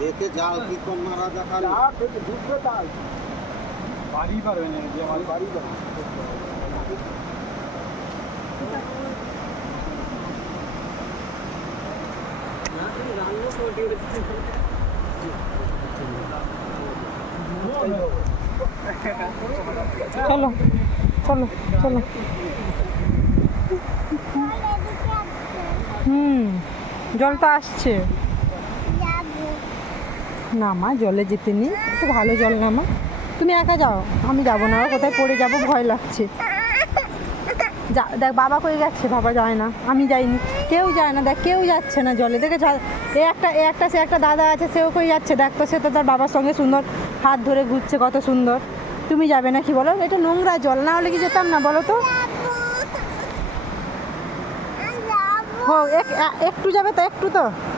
দেখে জাল কি কোন মারা দেখাল বাড়ি পারবে না যে আমার বাড়ি পারবে চলো চলো চলো। জল তো আসছে না মা, জলে যেতে নেই, তো ভালো জল না মা। তুমি একা যাও, আমি যাবো না, কোথায় পড়ে যাবো ভয় লাগছে। যা দেখ বাবা কই গেছে, বাবা যায় না, আমি যাইনি, কেউ যায় না, দেখ কেউ যাচ্ছে না জলে। দেখে সে একটা দাদা আছে, সেও কই যাচ্ছে, দেখ তো সে তো তার বাবার সঙ্গে সুন্দর হাত ধরে ঘুরছে, কত সুন্দর। তুমি যাবে না কি বলো? এটা নোংরা জল, না হলে কি যেতাম না বলো তো? একটু যাবে তো, একটু তো।